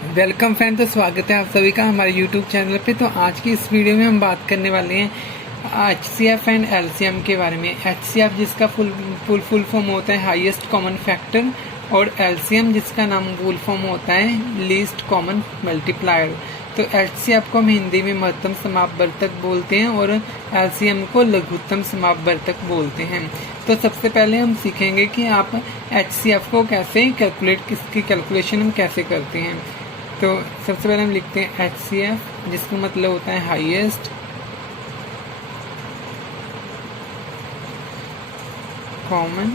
Welcome friend. तो स्वागत है आप सभी का हमारे यूट्यूब चैनल पे। तो आज की इस वीडियो में हम बात करने वाले हैं HCF एंड LCM के बारे में। HCF जिसका फुल फॉर्म होता है हाईएस्ट कॉमन फैक्टर, और LCM जिसका नाम फुल फॉर्म होता है लीस्ट कॉमन मल्टीप्लायर। तो HCF को हम हिंदी में महत्तम समापवर्तक बोलते हैं और LCM को लघुत्तम समापवर्तक बोलते हैं। तो सबसे पहले हम सीखेंगे कि आप HCF को कैसे कैलकुलेट, इसकी कैलकुलेशन हम कैसे करते हैं। तो सबसे पहले हम लिखते हैं HCF जिसका मतलब होता है हाईएस्ट कॉमन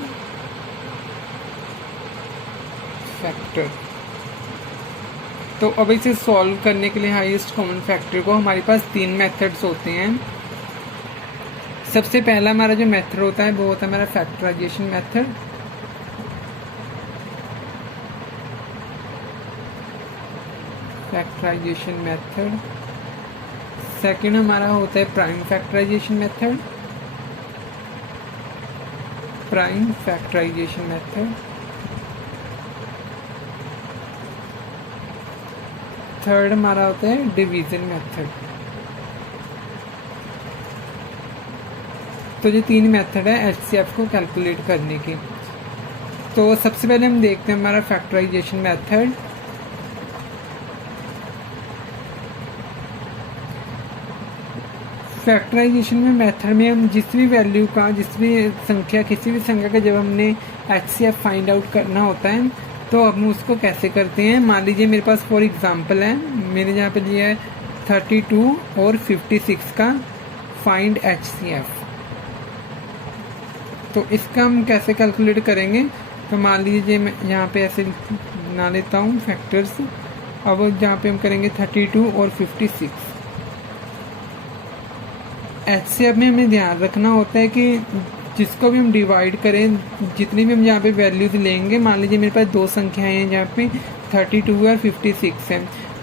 फैक्टर। तो अब इसे सॉल्व करने के लिए हाईएस्ट कॉमन फैक्टर को हमारे पास 3 मेथड्स होते हैं। सबसे पहला हमारा जो मेथड होता है वो होता है हमारा factorisation method. Factorisation method. Second हमारा होता है prime factorisation method. Prime factorisation method. Third हमारा होता है डिवीजन मेथड। तो ये 3 मेथड है HCF को कैलकुलेट करने की। तो सबसे पहले हम देखते हैं हमारा फैक्टराइजेशन मेथड। फैक्टराइजेशन में मेथड में हम जिस भी वैल्यू का, जिस भी संख्या, किसी भी संख्या का जब हमने HCF फाइंड आउट करना होता है तो हम उसको कैसे करते हैं। मान लीजिए मेरे पास फॉर एग्जांपल है, मैंने यहाँ पे लिया है 32 और 56 का फाइंड HCF। तो इसका हम कैसे कैलकुलेट करेंगे। तो मान लीजिए मैं यहाँ पे ऐसे बना लेता हूँ फैक्टर्स। अब जहाँ पे हम करेंगे 32 और 56। HCF में हमें ध्यान रखना होता है कि जिसको भी हम डिवाइड करें, जितनी भी हम यहाँ पे वैल्यूज लेंगे, मान लीजिए मेरे पास 2 संख्याएं हैं जहाँ पे 32 और 56 है,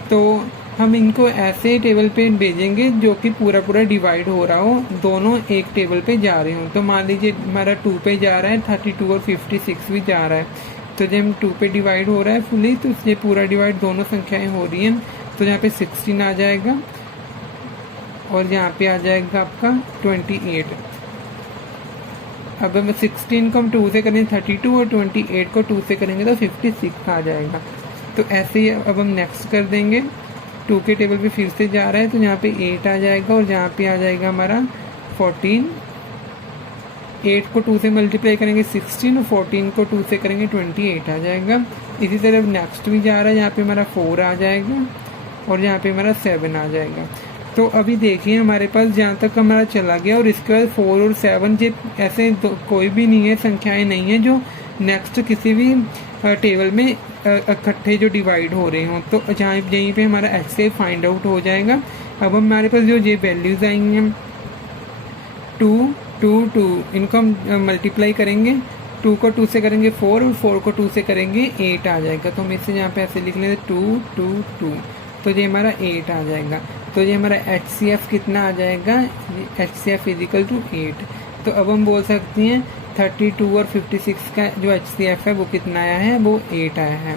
तो हम इनको ऐसे टेबल पे भेजेंगे जो कि पूरा डिवाइड हो रहा हो, दोनों एक टेबल पे जा रहे हो। तो मान लीजिए हमारा 2 पे जा रहा है, 32 और 56 भी जा रहा है। तो जब हम 2 पे डिवाइड हो रहा है फुली, तो ये पूरा डिवाइड दोनों संख्याएँ हो रही हैं। तो यहाँ पे 16 आ जाएगा और यहाँ पे आ जाएगा आपका 28। अब हम 16 को हम 2 से करेंगे 32 और 28 को 2 से करेंगे तो 56 आ जाएगा। तो ऐसे ही अब हम नेक्स्ट कर देंगे। 2 के टेबल पे फिर से जा रहा है तो यहाँ पे 8 आ जाएगा और यहाँ पे आ जाएगा हमारा 14। 8 को 2 से मल्टीप्लाई करेंगे 16 और 14 को 2 से करेंगे 28 आ जाएगा। इसी तरह नेक्स्ट भी जा रहा है, यहाँ पे हमारा 4 आ जाएगा और यहाँ पे हमारा 7 आ जाएगा। तो अभी देखिए हमारे पास जहाँ तक हमारा चला गया, और इसके बाद 4 और 7 जे ऐसे कोई भी नहीं है, संख्याएं नहीं है जो नेक्स्ट किसी भी टेबल में इकट्ठे जो डिवाइड हो रहे हों। तो जहाँ यहीं पे हमारा HCF फाइंड आउट हो जाएगा। अब हमारे पास जो ये वैल्यूज आएंगी, हम 2, 2, 2 इनको हम मल्टीप्लाई करेंगे। 2 को 2 से करेंगे 4 और 4 को 2 से करेंगे 8 आ जाएगा। तो हम इसे यहाँ पे ऐसे लिख लेंगे 2, 2, 2, तो ये हमारा 8 आ जाएगा। तो ये हमारा HCF कितना आ जाएगा, HCF इजिकल टू 8। तो अब हम बोल सकते हैं 32 और 56 का जो HCF है वो कितना आया है, वो 8 आया है।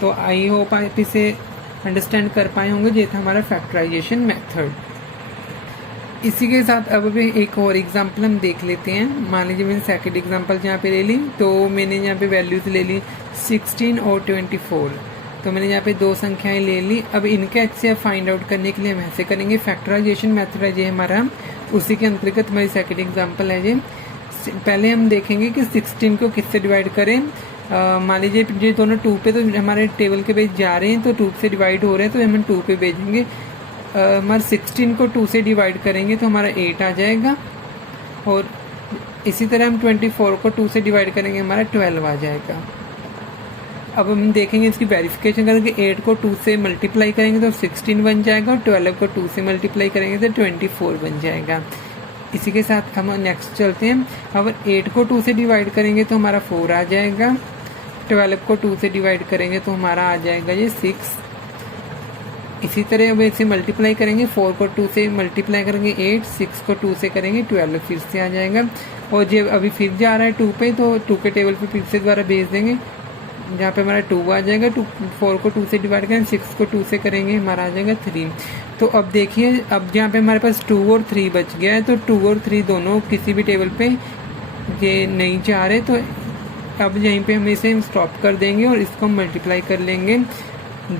तो आई होप आप इसे अंडरस्टैंड कर पाए होंगे। ये था हमारा फैक्टराइजेशन मेथड। इसी के साथ अब भी एक और एग्जांपल हम देख लेते हैं। मान लीजिए मैंने सेकंड एग्जांपल यहाँ पे ले ली, तो मैंने यहाँ पे वैल्यूज ले ली 16 और 24। तो मैंने यहाँ पे 2 संख्याएं ले ली। अब इनका HCF फाइंड आउट करने के लिए हम ऐसे करेंगे। फैक्टराइजेशन मेथड है ये हमारा, उसी के अंतर्गत हमारी सेकंड एग्जांपल है ये। पहले हम देखेंगे कि 16 को किससे डिवाइड करें। मान लीजिए ये दोनों 2 पे तो हमारे टेबल के पेज जा रहे हैं, तो 2 से डिवाइड हो रहे हैं, तो हम 2 पे भेजेंगे। हमारे 16 को 2 से डिवाइड करेंगे तो हमारा 8 आ जाएगा, और इसी तरह हम 24 को 2 से डिवाइड करेंगे, हमारा 12 आ जाएगा। अब हम देखेंगे इसकी वेरिफिकेशन करेंगे। 8 को 2 से मल्टीप्लाई करेंगे तो 16 बन जाएगा, और 12 को 2 से मल्टीप्लाई करेंगे तो 24 बन जाएगा। इसी के साथ हम नेक्स्ट चलते हैं। अब 8 को 2 से डिवाइड करेंगे तो हमारा 4 आ जाएगा। 12 को 2 से डिवाइड करेंगे तो हमारा आ जाएगा ये 6। इसी तरह अब इसे मल्टीप्लाई करेंगे। 4 को 2 से मल्टीप्लाई करेंगे 8, 6 को 2 से करेंगे 12, फिर से आ जाएगा। और जब अभी फिर जा रहा है 2 पे, तो 2 के टेबल पे फिर से दोबारा भेज देंगे। जहाँ पे हमारा 2 आ जाएगा, 4 को 2 से डिवाइड करें, 6 को 2 से करेंगे, हमारा आ जाएगा 3। तो अब देखिए, अब यहाँ पे हमारे पास 2 और 3 बच गया है, तो 2 और 3 दोनों किसी भी टेबल पे ये नहीं जा रहे, तो अब यहीं पे हम इसे स्टॉप कर देंगे और इसको हम मल्टीप्लाई कर लेंगे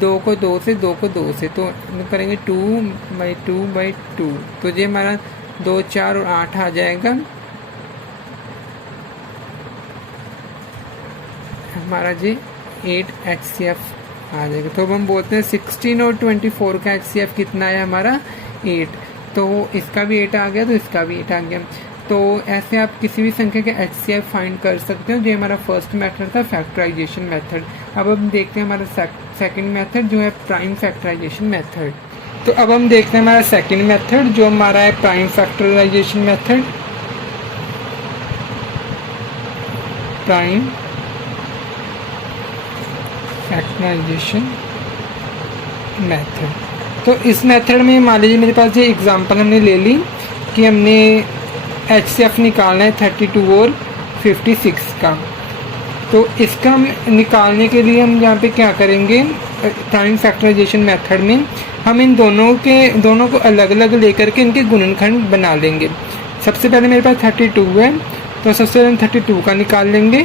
2 को 2 से, 2 को 2 से, तो करेंगे 2/2/2, तो ये हमारा 2, 4 और 8 आ जाएगा, हमारा जी 8 HCF आ जाएगा। तो अब हम बोलते हैं 16 और 24 का HCF कितना है हमारा 8, तो इसका भी 8 आ गया, तो इसका भी 8 आ गया। तो ऐसे आप किसी भी संख्या के HCF फाइंड कर सकते हो। जो हमारा फर्स्ट मेथड था फैक्टराइजेशन मेथड। अब हम देखते हैं हमारा सेकंड मेथड जो है प्राइम फैक्टराइजेशन मेथड। तो अब हम देखते हैं हमारा सेकंड मेथड जो हमारा है prime factorisation method. Prime factorisation method. तो इस मेथड में मान लीजिए मेरे पास ये एग्जांपल हमने ले ली कि हमने HCF निकालना है 32 और 56 का। तो इसका निकालने के लिए हम यहाँ पे क्या करेंगे, प्राइम फैक्टराइजेशन मेथड में हम इन दोनों को अलग अलग लेकर के इनके गुणनखंड बना लेंगे। सबसे पहले मेरे पास 32 है, तो सबसे पहले हम 32 का निकाल लेंगे।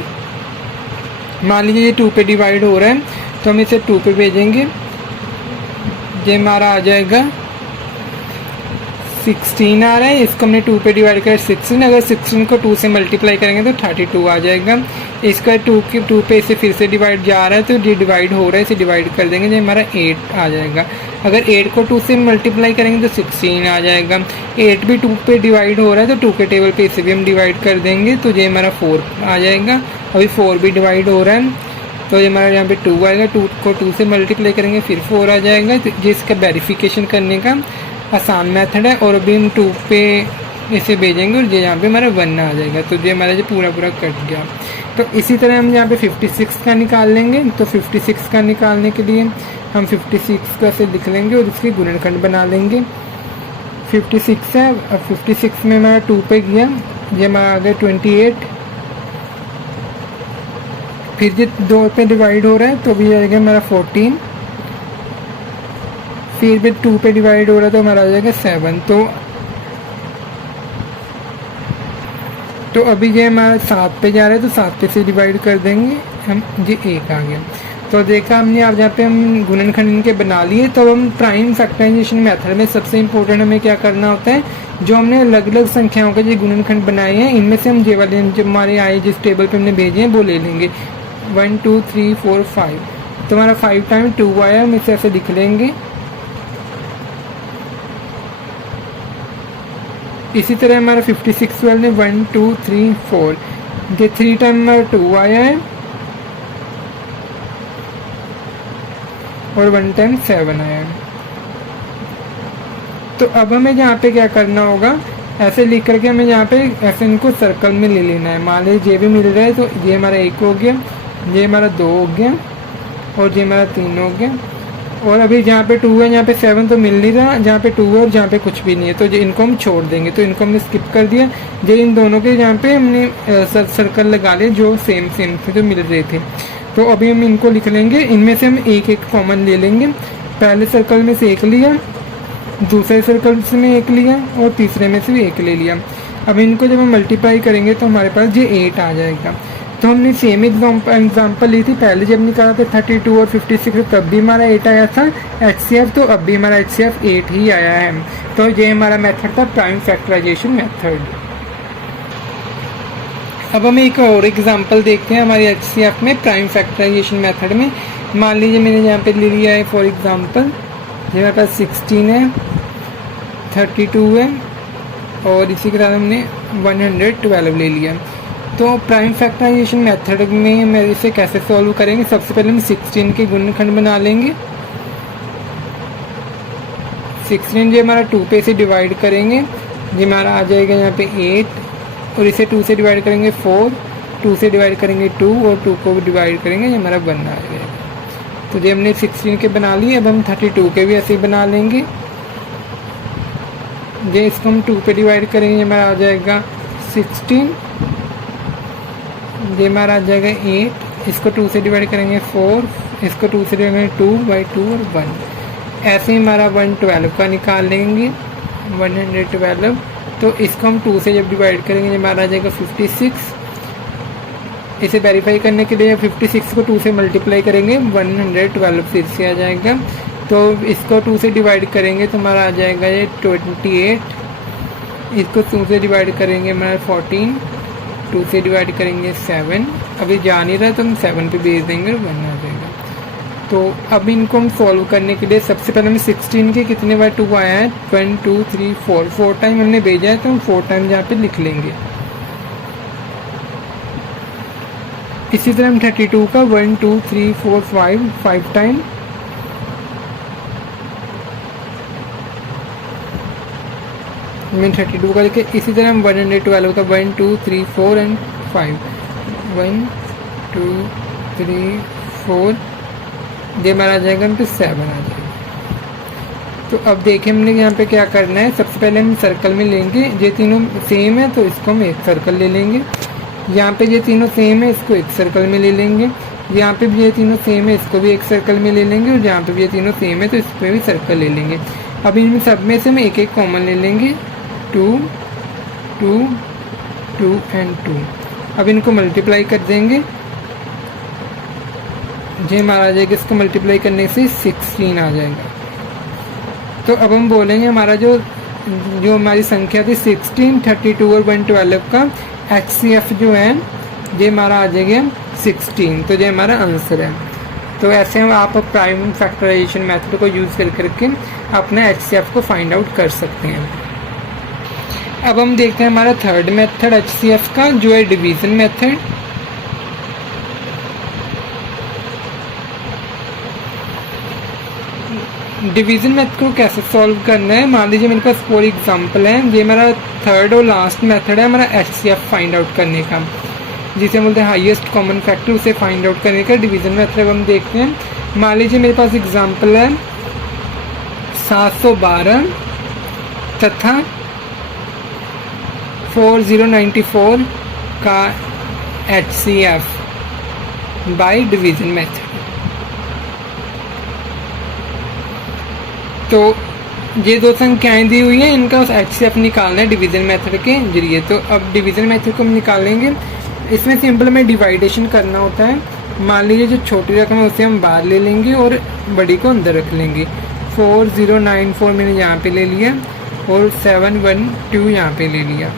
मान लीजिए ये 2 पे डिवाइड हो रहा है, तो हम इसे 2 पे भेजेंगे, ये हमारा आ जाएगा 16 आ रहा है, इसको हमने 2 पे डिवाइड कर 16, अगर 16 को 2 से मल्टीप्लाई करेंगे तो 32 आ जाएगा। इसका 2 पे इसे फिर से डिवाइड जा रहा है, तो ये डिवाइड हो रहा है, इसे डिवाइड कर देंगे, जो हमारा 8 आ जाएगा। अगर 8 को 2 से मल्टीप्लाई करेंगे तो 16 आ जाएगा। 8 भी 2 पे डिवाइड हो रहा है, तो 2 के टेबल पे इसे भी हम डिवाइड कर देंगे, तो ये हमारा 4 आ जाएगा। अभी 4 भी डिवाइड हो रहा है, तो ये हमारा यहाँ पे 2 आएगा, 2 को 2 से मल्टीप्लाई करेंगे फिर 4 आ जाएगा। तो ये इसका वेरिफिकेशन करने का आसान मेथड है। और अभी हम 2 पे इसे भेजेंगे और ये यहाँ पे हमारा 1 आ जाएगा, तो ये हमारा जो पूरा कट गया। तो इसी तरह हम यहाँ पे 56 का निकाल लेंगे। तो 56 का निकालने के लिए हम 56 का से लिख लेंगे और उसके गुणनखंड बना लेंगे। 56 है, अब 56 में हमारा 2 पे गया, ये हमारा आ गया 28, फिर ये 2 पे डिवाइड हो रहा है, तो भी आएगा हमारा 14, फिर भी 2 पे डिवाइड हो रहा है, तो हमारा आ जाएगा 7। तो अभी ये हमारा 7 पे जा रहा है, तो 7 पे से डिवाइड कर देंगे हम, ये 1 आ गया। तो देखा हमने, अब जहाँ पे हम गुणनखंड इनके बना लिए। तो हम प्राइम फैक्टराइजेशन मेथड में सबसे इम्पोर्टेंट हमें क्या करना होता है, जो हमने अलग अलग संख्याओं के जो गुणनखंड बनाए हैं, इनमें से हम जे वाले जो हमारे आए जिस टेबल पे हमने भेजे हैं वो ले लेंगे। 1 2 3 4 5, तो हमारा 5 टाइम 2 आया, हम इसे ऐसे लिख लेंगे। इसी तरह हमारा 56 वाले 1 2 3 4, ये 3 टाइम हमारा 2 आया है और 1 टाइम 7 आया है। तो अब हमें यहाँ पे क्या करना होगा, ऐसे लिख करके हमें यहाँ पे ऐसे इनको सर्कल में ले लेना है। मान लीजिए ये भी मिल रहा है, तो ये हमारा 1 हो गया, ये हमारा 2 हो गया और ये हमारा 3 हो गया। और अभी जहाँ पे 2 है, यहाँ पे 7 तो मिल नहीं रहा, जहाँ पे 2 है और जहाँ पे कुछ भी नहीं है, तो इनको हम छोड़ देंगे। तो इनको हमने स्किप कर दिया। ये इन दोनों के यहाँ पे हमने सर्कल लगा लिए जो सेम थे, जो मिल रहे थे। तो अभी हम इनको लिख लेंगे, इनमें से हम एक एक कॉमन ले लेंगे। पहले सर्कल में से 1 लिया, दूसरे सर्कल से में 1 लिया और तीसरे में से भी 1 ले लिया। अब इनको जब हम मल्टीप्लाई करेंगे तो हमारे पास ये 8 आ जाएगा। तो हमने सेम एग्जाम्पल ली थी, पहले जब निकाला था 32 और 56, तब भी हमारा 8 आया था HCF, तो अब भी हमारा HCF 8 ही आया है। तो ये हमारा मेथड था प्राइम फैक्टराइजेशन मेथड। अब हम एक और एग्जांपल देखते हैं हमारे HCF में प्राइम फैक्टराइजेशन मेथड में। मान लीजिए मैंने यहाँ पे ले लिया है फॉर एग्जांपल, ये मेरे पास 16 है, 32 है और इसी के साथ हमने 112 ले लिया। तो प्राइम फैक्टराइजेशन मेथड में हम इसे कैसे सॉल्व करेंगे, सबसे पहले हम 16 के गुणनखंड बना लेंगे। 16 जो हमारा 2 पे से डिवाइड करेंगे, ये हमारा आ जाएगा यहाँ पे 8 और इसे 2 से डिवाइड करेंगे 4, 2 से डिवाइड करेंगे 2 और 2 को डिवाइड करेंगे, ये हमारा 1 आ जाएगा। तो ये हमने 16 के बना लिए। अब हम 32 के भी ऐसे ही बना लेंगे। ये इसको हम 2 पे डिवाइड करेंगे, ये हमारा आ जाएगा 16, ये हमारा आ जाएगा 8 इसको 2 से डिवाइड करेंगे 4, इसको 2 से डिवाइड करेंगे 2/2 और 1। ऐसे ही हमारा 112 का निकाल लेंगे 112। तो इसको हम 2 से जब डिवाइड करेंगे हमारा आ जाएगा 56। इसे वेरीफाई करने के लिए 56 को 2 से मल्टीप्लाई करेंगे 112 फिर से आ जाएगा। तो इसको 2 से डिवाइड करेंगे तो हमारा आ जाएगा ये 28। इसको 2 से डिवाइड करेंगे हमारा 14, 2 से डिवाइड करेंगे 7। अभी जा नहीं रहा तो हम 7 पे भेज देंगे और 1 आ जाएगा। तो अब इनको हम सॉल्व करने के लिए सबसे पहले हमें 16 के कितने बार 2 आया है 1 2 3 4 टाइम हमने भेजा है, तो हम 4 टाइम यहाँ पे लिख लेंगे। इसी तरह हम 32 का 1 2 3 4 5 टाइम, मैं 32 का लिखे। इसी तरह हम 112 का 1 2 3 4 एंड 5, 1 2 3 4, ये हमारा आ जाएगा हम पे 7 आ जाएगा। तो अब देखिए हमने यहाँ पे क्या करना है, सबसे पहले हम सर्कल में लेंगे, ये तीनों सेम है तो इसको हम एक सर्कल ले लेंगे। यहाँ पे ये तीनों सेम है, इसको एक सर्कल में ले लेंगे। यहाँ पे भी ये तीनों सेम है, इसको भी एक सर्कल में ले लेंगे। और यहाँ पे भी ये तीनों सेम है तो इस पर भी सर्कल ले लेंगे। अब इन सब में से हम एक एक कॉमन ले लेंगे, 2 2 2 एंड 2। अब इनको मल्टीप्लाई कर देंगे, ये हमारा आ जाएगा, इसको मल्टीप्लाई करने से 16 आ जाएगा। तो अब हम बोलेंगे हमारा जो हमारी संख्या थी 16, 32 और 112 का HCF जो है ये हमारा आ जाएगा 16। तो ये हमारा आंसर है। तो ऐसे हम आप प्राइम फैक्टराइजेशन मेथड को यूज़ करके अपना HCF को फाइंड आउट कर सकते हैं। अब हम देखते हैं हमारा थर्ड मेथड HCF का, जो है डिवीज़न मेथड। डिवीज़न मेथड को कैसे सॉल्व करना है, मान लीजिए मेरे पास 4 एग्जांपल है। ये हमारा थर्ड और लास्ट मेथड है हमारा HCF फाइंड आउट करने का, जिसे बोलते हैं हाईएस्ट कॉमन फैक्टर, उसे फाइंड आउट करने का डिवीज़न मेथड हम देखते हैं। मान लीजिए मेरे पास एग्जांपल है 712 तथा 4094 का HCF बाय डिवीज़न मेथड। तो ये दो संख्याएं दी हुई हैं, इनका HCF निकालना है डिवीज़न मेथड के जरिए। तो अब डिवीज़न मेथड को हम निकालेंगे। इसमें सिंपल में डिवाइडेशन करना होता है। मान लीजिए जो छोटी रकम है उसे हम बाहर ले लेंगे और बड़ी को अंदर रख लेंगे। 4094 मैंने यहाँ पे ले लिया और 712 यहाँ पे ले लिया।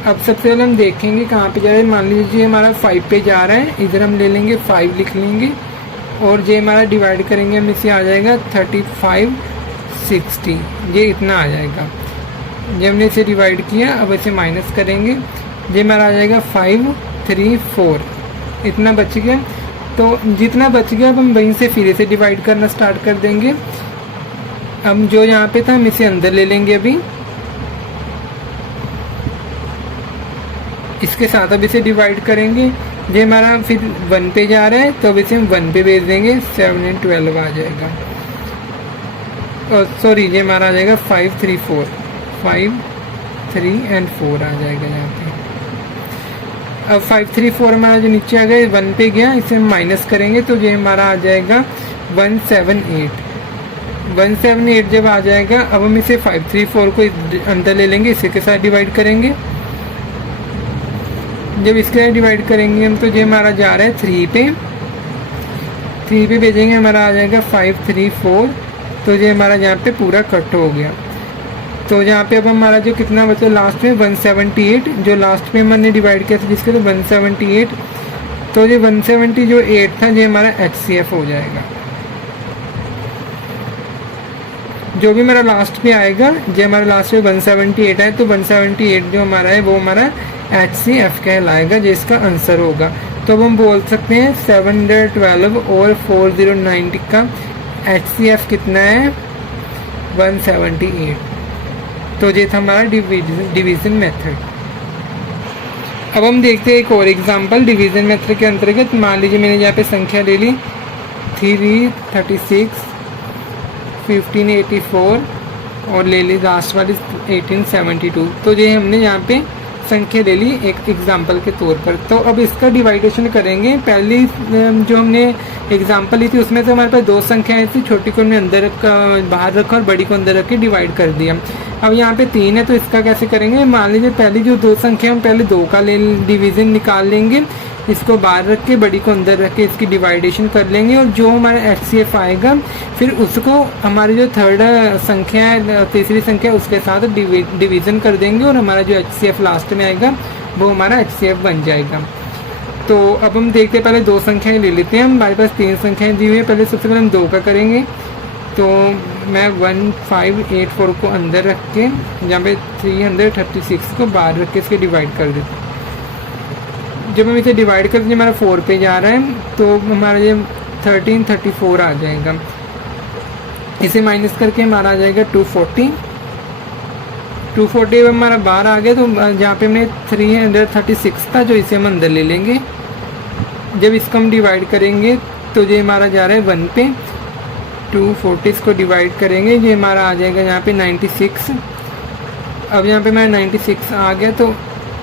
अब सबसे पहले हम देखेंगे कहाँ पे जा रहा है। मान लीजिए हमारा 5 पे जा रहा है, इधर हम ले लेंगे 5 लिख लेंगे और ये हमारा डिवाइड करेंगे हम, इसे आ जाएगा 35 60, ये इतना आ जाएगा। जब हमने इसे डिवाइड किया अब इसे माइनस करेंगे, ये हमारा आ जाएगा 534, इतना बच गया। तो जितना बच गया अब हम वहीं से फिर इसे डिवाइड करना स्टार्ट कर देंगे। अब जो यहाँ पे था हम इसे अंदर ले लेंगे अभी, इसके साथ अब इसे डिवाइड करेंगे। ये हमारा फिर 1 पे जा रहा है तो अब इसे हम 1 पे भेज देंगे, 7 and 12 आ जाएगा। और सॉरी ये हमारा आ जाएगा 534, 5 3 and 4 आ जाएगा यहाँ पे। अब 534 हमारा जो नीचे आ गया 1 पे गया, इसे हम माइनस करेंगे तो ये हमारा आ जाएगा 178। 178 जब आ जाएगा अब हम इसे 534 को अंदर ले लेंगे, इसी के साथ डिवाइड करेंगे। जब इसके साथ डिवाइड करेंगे हम तो ये हमारा जा रहा है 3 पे भेजेंगे, हमारा आ जाएगा 534। तो ये हमारा यहाँ पे पूरा कट हो गया। तो यहाँ पे अब हमारा जो कितना बचा लास्ट में 178, जो लास्ट में हमने डिवाइड किया था जिसके, तो 178। तो ये 170 जो 8 था ये हमारा HCF हो जाएगा। जो भी मेरा लास्ट पे आएगा, जो हमारा लास्ट में 178 है तो 178 जो हमारा है वो हमारा HCF कहलाएगा, जिसका आंसर होगा। तो अब हम बोल सकते हैं 712 और 4090 का HCF कितना है 178। तो ये था हमारा डिवीज़न मेथड। अब हम देखते हैं एक और एग्जांपल डिवीज़न मेथड के अंतर्गत। मान लीजिए मैंने यहाँ पे संख्या ले ली 336, 1584 और ले ली लास्ट वाली 1872। तो ये हमने यहाँ पे संख्या ले ली एक एग्जाम्पल के तौर पर। तो अब इसका डिवाइडेशन करेंगे। पहली जो हमने एग्जाम्पल ली थी उसमें से हमारे पास 2 संख्याएं थी, छोटी को हमने अंदर बाहर रखा और बड़ी को अंदर रख के डिवाइड कर दिया। अब यहाँ पे 3 है तो इसका कैसे करेंगे, मान लीजिए पहली जो 2 संख्या हम पहले 2 का डिवीजन निकाल लेंगे, इसको बाहर रख के बड़ी को अंदर रख के इसकी डिवाइडेशन कर लेंगे और जो हमारा HCF आएगा फिर उसको हमारी जो थर्ड संख्या है, तीसरी संख्या, उसके साथ डिवीज़न कर देंगे और हमारा जो HCF लास्ट में आएगा वो हमारा HCF बन जाएगा। तो अब हम देखते हैं, पहले 2 संख्याएं ले लेते हैं। हमारे पास 3 संख्याएं दी हुई है, पहले सबसे पहले हम 2 का करेंगे। तो मैं 1584 को अंदर रख के जहाँ पे 336 को बाहर रख के इसके डिवाइड कर देते हैं। जब हम इसे डिवाइड करते हैं हमारा 4 पे जा रहा है तो हमारा ये 1334 आ जाएगा। इसे माइनस करके हमारा आ जाएगा 240 अब हमारा बाहर आ गया। तो जहाँ पे हमने 336 था जो इसे हम अंदर ले लेंगे। जब इसको हम डिवाइड करेंगे तो ये हमारा जा रहा है 1 पे, 240 को डिवाइड करेंगे, ये हमारा आ जाएगा यहाँ पे 96। अब यहाँ पे हमारा 96 आ गया तो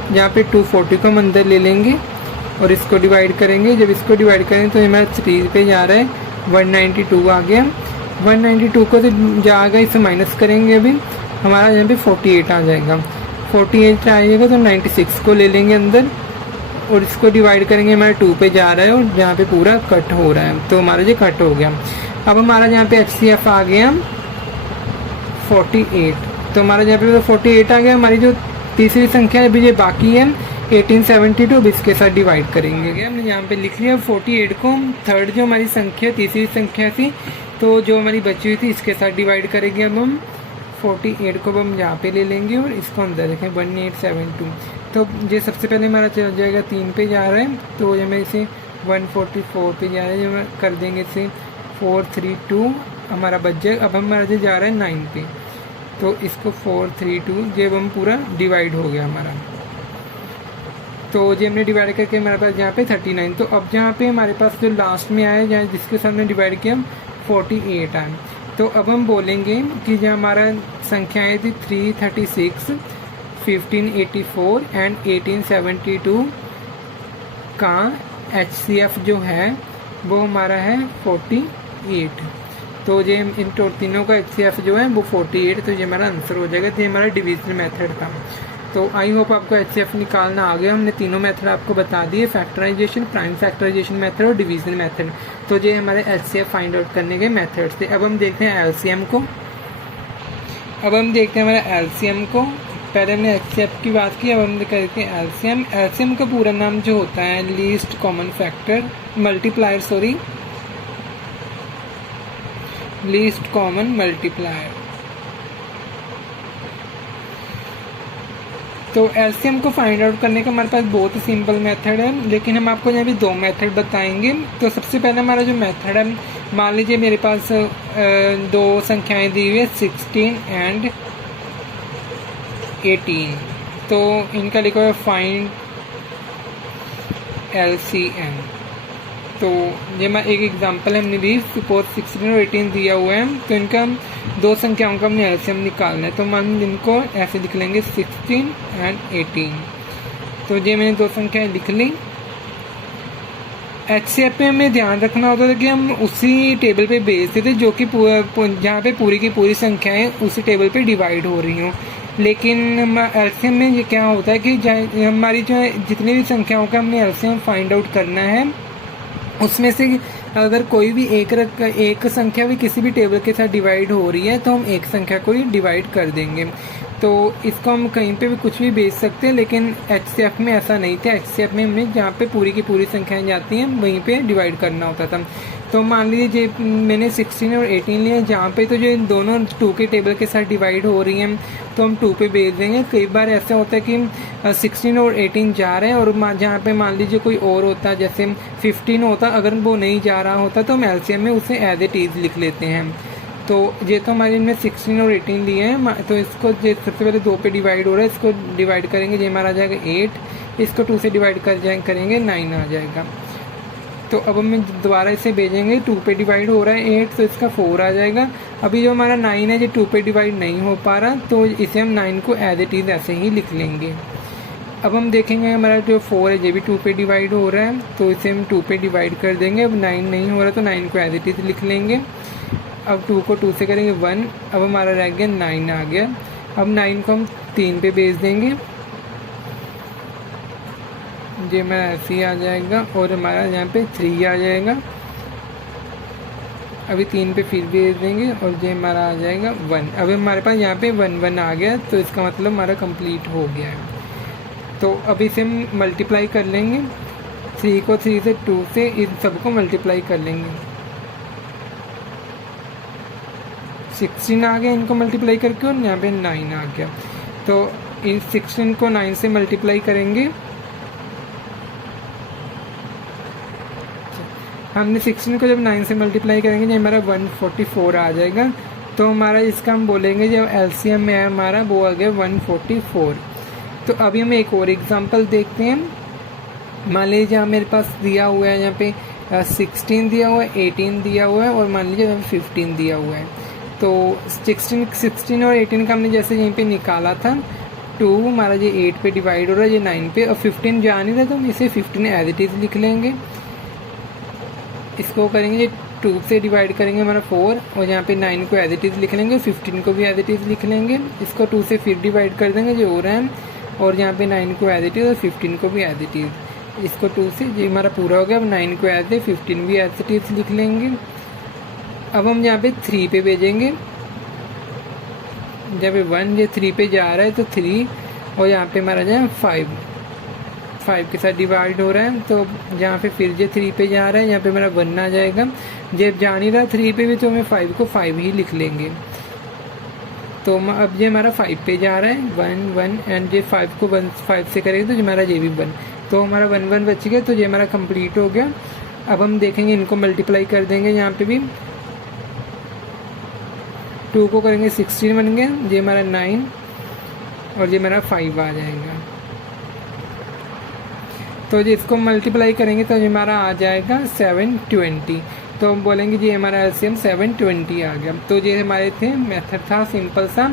यहाँ पे 240 को हम अंदर ले लेंगे और इसको डिवाइड करेंगे। जब इसको डिवाइड करेंगे तो हमारा 3 पे जा रहा है, 192 आ गया। 192 को तो जाएगा, इसे माइनस करेंगे, अभी हमारा यहाँ पे 48 आ जाएगा। 48 आएगा तो 96 को ले लेंगे अंदर और इसको डिवाइड करेंगे, हमारा 2 पे जा रहा है और यहाँ पे पूरा कट हो रहा है तो हमारा ये कट हो गया। अब हमारा यहाँ पे HCF आ गया 48, तो हमारा यहाँ पे 48 आ गया। हमारी जो तीसरी संख्या अभी ये बाकी है 1872, अब इसके साथ डिवाइड करेंगे। हमने यहाँ पे लिख लिया 48 को थर्ड जो हमारी संख्या तीसरी संख्या थी तो जो हमारी बची हुई थी इसके साथ डिवाइड करेंगे। अब हम 48 को हम यहाँ पे ले लेंगे और इसको अंदर रखें 1872। तो ये सबसे पहले हमारा चल जाएगा 3 पे जा रहा है तो हमें इसे 144 पे जा रहा है, हम कर देंगे इसे 432 हमारा बच जाएगा। अब हमारा जो जा रहा है 9 पे तो इसको 432 जब हम पूरा डिवाइड हो गया हमारा, तो ये हमने डिवाइड करके हमारे पास यहाँ पे 39। तो अब जहाँ पे हमारे पास जो लास्ट में आया जहाँ जिसके साथ हमने डिवाइड किया 48 आए। तो अब हम बोलेंगे कि जो हमारा संख्याएँ थी 336, 1584 एंड 1872 का HCF जो है वो हमारा है 48। तो ये इन तीनों का HCF जो है वो 48, तो ये हमारा आंसर हो जाएगा। तो ये हमारा डिवीजन मेथड था। तो आई होप आपको HCF निकालना आ गया। हमने तीनों मेथड आपको बता दिए, फैक्टराइजेशन, प्राइम फैक्टराइजेशन मेथड और डिवीजन मेथड। तो ये हमारे HCF फाइंड आउट करने के मेथड्स थे। अब हम देखते हैं LCM को। हमारा LCM को, पहले हमने HCF की बात की, अब हम करते हैं LCM। LCM का पूरा नाम जो होता है least common factor multiplier, least common multiplier. तो LCM को फाइंड आउट करने का हमारे पास बहुत ही सिंपल मेथड है, लेकिन हम आपको यहाँ भी 2 मेथड बताएंगे। तो सबसे पहले हमारा जो मेथड है, मान लीजिए मेरे पास 2 संख्याएं दी हुई है 16 एंड 18, तो इनका लिखा हुआ है फाइंड LCM। तो ये मैं एक एग्जांपल हमने ली, सपोज 16 और 18 दिया हुआ है, तो इनका 2 संख्याओं का हमने LCM निकालना है। तो मान इनको ऐसे लिख लेंगे 16 एंड 18। तो ये मैंने 2 संख्याएं लिख ली। HCF में हमें ध्यान रखना होता था कि हम उसी टेबल पे भेजते थे जो कि जहाँ पे पूरी की पूरी संख्याएं उसी टेबल पे डिवाइड हो रही हों। लेकिन LCM में ये क्या होता है कि हमारी जो जितनी भी संख्याओं का हमने LCM फाइंड आउट करना है उसमें से अगर कोई भी एक संख्या भी किसी भी टेबल के साथ डिवाइड हो रही है तो हम एक संख्या को ही डिवाइड कर देंगे। तो इसको हम कहीं पे भी कुछ भी भेज सकते हैं, लेकिन HCF में ऐसा नहीं था। HCF में हमने जहाँ पे पूरी की पूरी संख्याएं जाती हैं वहीं पे डिवाइड करना होता था। तो मान लीजिए मैंने 16 और 18 लिया, जहाँ पे तो जो इन दोनों 2 के टेबल के साथ डिवाइड हो रही हैं तो हम 2 पे भेज देंगे। कई बार ऐसा होता है कि 16 और 18 जा रहे हैं और जहाँ पे मान लीजिए कोई और होता, जैसे 15 होता, अगर वो नहीं जा रहा होता तो हम LCM में उसे एज इट इज़ लिख लेते हैं। तो ये तो हमारे इनमें 16 और 18 लिए हैं, तो इसको सबसे पहले 2 पे डिवाइड हो रहा है, इसको डिवाइड करेंगे, ये हमारा आ जाएगा 8, इसको 2 से डिवाइड करेंगे 9 आ जाएगा। तो अब हम दोबारा इसे भेजेंगे, 2 पे डिवाइड हो रहा है 8, तो इसका 4 आ जाएगा। अभी जो हमारा 9 है ये 2 पे डिवाइड नहीं हो पा रहा, तो इसे हम 9 को एज इट इज़ ऐसे ही लिख लेंगे। अब हम देखेंगे हमारा जो 4 है ये भी 2 पे डिवाइड हो रहा है, तो इसे हम 2 पे डिवाइड कर देंगे। अब 9 नहीं हो रहा तो 9 को एज इट इज़ लिख लेंगे। अब 2 को 2 से करेंगे 1, अब हमारा रह गया 9 आ गया। अब 9 को हम 3 पे भेज देंगे, ये हमारा ऐसे ही आ जाएगा और हमारा यहाँ पे 3 आ जाएगा। अभी 3 पे फिर भेज देंगे और ये हमारा आ जाएगा 1। अभी हमारे पास यहाँ पे 1 1 आ गया, तो इसका मतलब हमारा कंप्लीट हो गया है। तो अभी इसे हम मल्टीप्लाई कर लेंगे, 3 को 3 से 2 से इन सबको मल्टीप्लाई कर लेंगे। 16 आ गया इनको मल्टीप्लाई करके, और यहाँ पे 9 आ गया। तो इन 16 को 9 से मल्टीप्लाई करेंगे। हमने 16 को जब 9 से मल्टीप्लाई करेंगे जो हमारा 144 आ जाएगा। तो हमारा इसका हम बोलेंगे जब एलसीएम में है हमारा वो आ गया 144। तो अभी हम एक और एग्जांपल देखते हैं। मान लीजिए जहाँ मेरे पास दिया हुआ है, यहाँ पे 16 दिया हुआ है, 18 दिया हुआ है, और मान लीजिए यहाँ पे 15 दिया हुआ है। तो 16 और 18 का हमने जैसे यहीं पे निकाला था, 2 हमारा ये 8 पे डिवाइड हो रहा है, ये 9 पे, और 15 जा नहीं रहा तो हम इसे 15 एज इट इज़ लिख लेंगे। इसको करेंगे ये 2 से डिवाइड करेंगे हमारा 4, और यहाँ पे 9 को एज इट इज़ लिख लेंगे, 15 को भी एज इट इज़ लिख लेंगे। इसको 2 से फिर डिवाइड कर देंगे जो हो रहा है, और यहाँ पे 9 को एज इट इज़ और 15 को भी एज इट इज़। इसको 2 से ये हमारा पूरा हो गया। अब 9 को एज है, 15 भी एज इट इज़ लिख लेंगे। अब हम यहाँ पे 3 पे भेजेंगे। जब 1 ये 3 पे जा रहा है तो 3, और यहाँ पे हमारा जो है 5 के साथ डिवाइड हो रहा है, तो जहाँ पे फिर ये 3 पे जा रहा है, यहाँ पे मेरा 1 आ जाएगा। जब जा नहीं रहा 3 पे भी तो हमें 5 को 5 ही लिख लेंगे। तो अब ये हमारा 5 पे जा रहा है, 1 1, एंड ये 5 को 5 से करेंगे तो हमारा ये भी 1, तो हमारा 1 1 बच गया। तो ये हमारा कंप्लीट हो गया। अब हम देखेंगे इनको मल्टीप्लाई कर देंगे। यहाँ पे भी 2 को करेंगे 16 बन गया, ये हमारा 9, और ये मेरा 5 आ जाएगा। तो जी इसको मल्टीप्लाई करेंगे तो ये हमारा आ जाएगा 720। तो हम बोलेंगे जी हमारा एलसीएम 720 आ गया। तो ये हमारे थे मेथड था सिंपल सा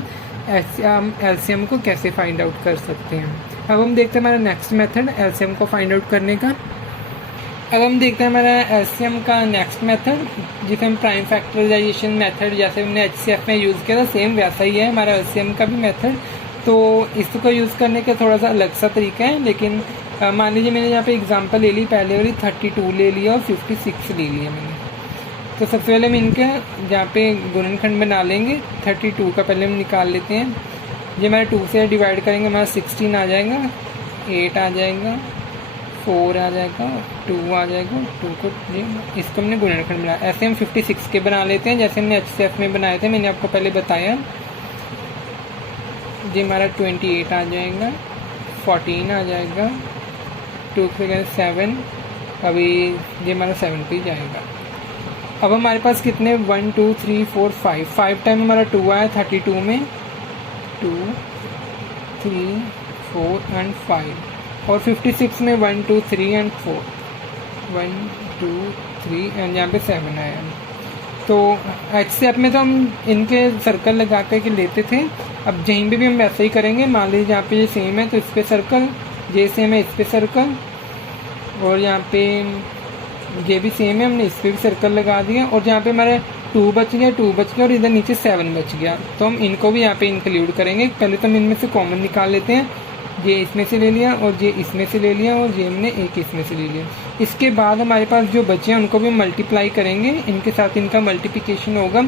एलसीएम को कैसे फाइंड आउट कर सकते हैं। अब हम देखते हैं हमारा नेक्स्ट मेथड एलसीएम को फाइंड आउट करने का। अब हम देखते हैं हमारा एलसीएम का नेक्स्ट मेथड, जिसे हम प्राइम फैक्टराइजेशन मेथड जैसे हमने एचसीएफ में यूज़ किया था सेम वैसा ही है हमारा एलसीएम का भी मेथड। तो इसको यूज़ करने का थोड़ा सा अलग सा तरीका है, लेकिन मान लीजिए मैंने यहाँ पे एग्जांपल ले ली, पहले वाली 32 ले लिया और 56 ले लिया मैंने। तो सबसे पहले हम इनके जहाँ पे गुणनखंड बना लेंगे, 32 का पहले हम निकाल लेते हैं। ये हमारे 2 से डिवाइड करेंगे, हमारा 16 आ जाएगा, 8 आ जाएगा, 4 आ जाएगा, 2 आ जाएगा, 2 को इसको हमने गुणनखंड बनाया। ऐसे हम 56 के बना लेते हैं जैसे हमने एचसीएफ में बनाए थे, मैंने आपको पहले बताया। ये हमारा 28 आ जाएगा, 14 आ जाएगा, 2 से 7, अभी ये हमारा 7 पे जाएगा। अब हमारे पास कितने 1 2 3 4 5 टाइम हमारा 2 आया 32 में, 2 3 4 एंड 5, और 56 में 1 2 3 एंड 4, 1 2 3 एंड यहाँ पे 7 आया। तो एचसीएफ में तो हम इनके सर्कल लगा के लेते थे, अब यहीं पे भी हम वैसा ही करेंगे। मान लीजिए यहाँ पे ये सेम है तो इस पर सर्कल, ये सेम है इस पर सर्कल, और यहाँ पे ये भी सेम है हमने इस पर भी सर्कल लगा दिया, और जहाँ पे हमारा 2 बच गया और इधर नीचे 7 बच गया, तो हम इनको भी यहाँ पे इंक्लूड करेंगे। पहले तो हम इनमें से कॉमन निकाल लेते हैं, ये इसमें से ले लिया और ये इसमें से ले लिया और ये हमने एक इसमें से ले लिया। इसके बाद हमारे पास जो बचे हैं उनको भी मल्टीप्लाई करेंगे, इनके साथ इनका मल्टीप्लिकेशन होगा।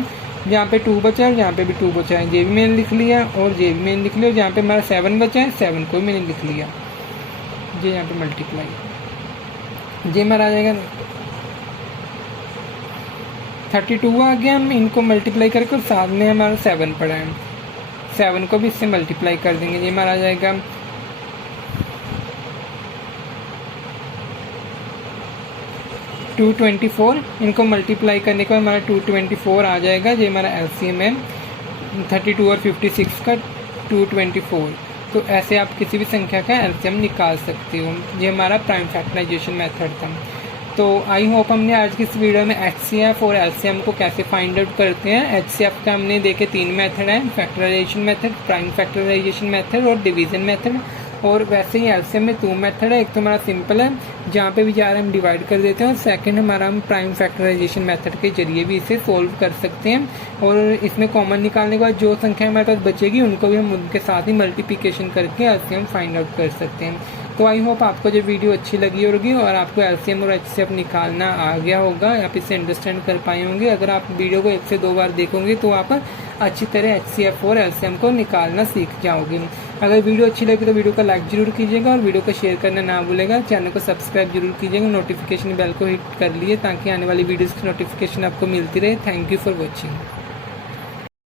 जहाँ पे 2 बचा है यहाँ पे भी 2 बचा है, ये भी मैंने लिख लिया और ये भी मैंने लिख लिया, और जहाँ पे हमारा 7 बचा है 7 को भी मैंने लिख लिया, ये यहाँ पे मल्टीप्लाई, ये हमारा आ जाएगा 32 आ गया। हम इनको मल्टीप्लाई करके और साथ में हमारा 7 पड़ा है, 7 को भी इससे मल्टीप्लाई कर देंगे, ये हमारा आ जाएगा 224। इनको मल्टीप्लाई करने के बाद हमारा 224 आ जाएगा, ये हमारा एलसीएम है 32 और 56 का 224। तो ऐसे आप किसी भी संख्या का एलसीएम निकाल सकते हो। ये हमारा प्राइम फैक्टराइजेशन मेथड था। तो आई होप हमने आज की इस वीडियो में एचसीएफ और एलसीएम को कैसे फाइंड आउट करते हैं। एचसीएफ का हमने देखे 3 मेथड हैं, factorisation method, prime factorisation method और डिवीजन मेथड। और वैसे ही एलसीएम में 2 मेथड है। एक तो हमारा सिंपल है, जहाँ पे भी जा रहे हैं हम डिवाइड कर देते हैं, और सेकंड हमारा हम प्राइम फैक्टराइजेशन मेथड के जरिए भी इसे सोल्व कर सकते हैं। और इसमें कॉमन निकालने के बाद जो संख्या हमारे पास बचेगी उनको भी हम उनके साथ ही मल्टीप्लिकेशन करके एलसीएम फाइंड आउट कर सकते हैं। तो आई होप आपको जो वीडियो अच्छी लगी होगी और आपको एलसीएम और एचसीएफ निकालना आ गया होगा, आप इसे अंडरस्टैंड कर पाए होंगे। अगर आप वीडियो को 1 से 2 बार देखोगे तो आप अच्छी तरह एचसीएफ और एलसीएम को निकालना सीख जाओगे। अगर वीडियो अच्छी लगी तो वीडियो को लाइक जरूर कीजिएगा और वीडियो को शेयर करना ना भूलेगा। चैनल को सब्सक्राइब जरूर कीजिएगा, नोटिफिकेशन बेल को हिट कर लिए ताकि आने वाली वीडियोज़ की नोटिफिकेशन आपको मिलती रहे। Thank you for watching.